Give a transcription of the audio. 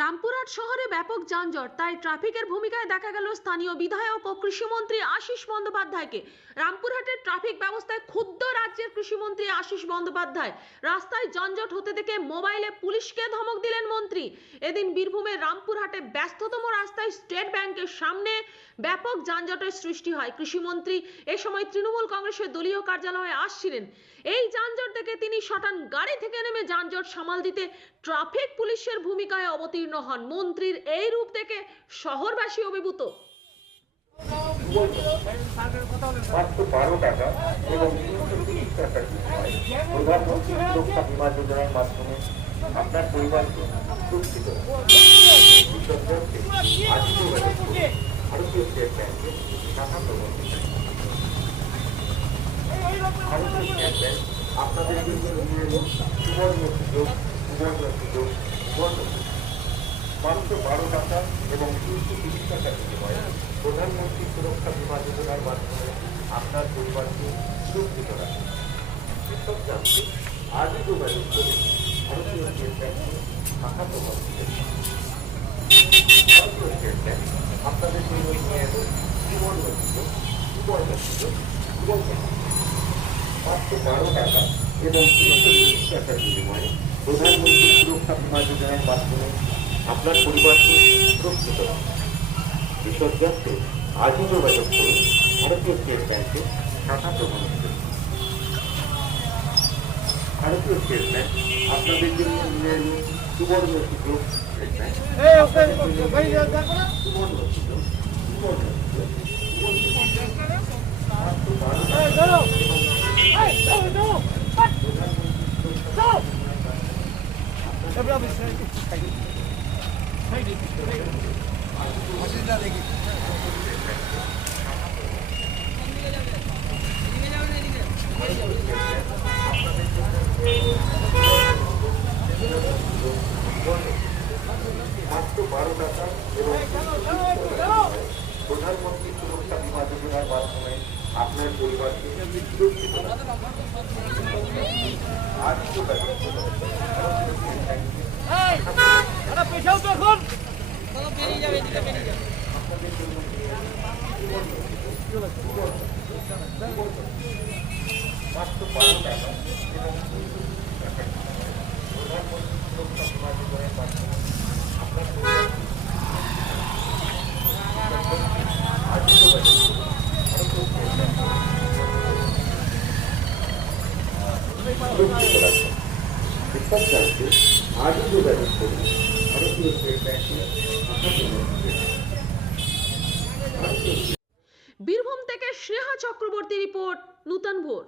রামপুরহাট শহরে ব্যাপক যানজট, তাই ট্রাফিকের ভূমিকায় দেখা গেল স্থানীয় বিধায়ক ও কৃষিমন্ত্রী আশিস বন্দ্যোপাধ্যায়কে। রামপুরহাটের ট্রাফিক ব্যবস্থায় ক্ষুব্ধ রাজ্যের কৃষিমন্ত্রী আশিস বন্দ্যোপাধ্যায়। রাস্তায় যানজট হতে দেখে মোবাইলে পুলিশকে ধমক দিলেন মন্ত্রী। এদিন বীরভূমের রামপুরহাটে ব্যস্ততম রাস্তায় স্টেট ব্যাংকের সামনে ব্যাপক যানজটের সৃষ্টি হয়। কৃষিমন্ত্রী এ সময় তৃণমূল কংগ্রেসের দলীয় কার্যালয়ে আসছিলেন। এই যানজট দেখে তিনি শটান গাড়ি থেকে নেমে যানজট সামাল দিতে ট্রাফিক পুলিশের ভূমিকায় অবতীর্ণ হন। মন্ত্রীর এই রূপ দেখে শহরবাসী অভিভূত। আপনাদের সুবর্ণ সুযোগ সুবর্ণ সুযোগ সুবর্ণ। মাত্র বারো টাকা এবং তিনশো তিরিশ টাকা বিনিময়ে প্রধানমন্ত্রী সুরক্ষা বীমা যোজনার মাধ্যমে আপনার পরিবারকে সুরক্ষিত রাখে এসব জানতে আজই যোগাযোগ করুন ভারতীয় স্টেট ব্যাংকে শাখা প্রবর্তিত ভারতীয় স্টেট ব্যাংক আপনাদের নিয়ে এলো সুবর্ণ সুযোগ সুবর্ণ সুযোগ সুবর্ণ মাত্র বারো টাকা এবং তিনশো তিরিশ টাকার বিনিময়ে প্রধানমন্ত্রী সুরক্ষা বীমা যোজনার মাধ্যমে আপনার পরিবারকে সুরক্ষিত এসব জানতে আজই যোগাযোগ করুন। ভারতীয় স্টেট ব্যাংকে শাখা প্রবন্ধ ভারতীয় স্টেট ব্যাংক আপনাদের জন্য নিয়ে এলো সুবর্ণ সুযোগ সুবর্ণ সুযোগ সুবর্ণ সুযোগ। মাত্র বারো টাকা এবং প্রধানমন্ত্রী সুরক্ষা বীমা যোজনার মাধ্যমে আপনার পরিবারকে সুরক্ষিত রাখুন। আজই যোগাযোগ করুন ভারতীয় স্টেট ব্যাংকে আপনাদের জন্য নিয়ে এলো সুবর্ণ সুযোগ, সুবর্ণ সুযোগ, মাত্র বারো টাকা এবং বীরভূম থেকে স্নেহা চক্রবর্তী রিপোর্ট নূতন ভোর।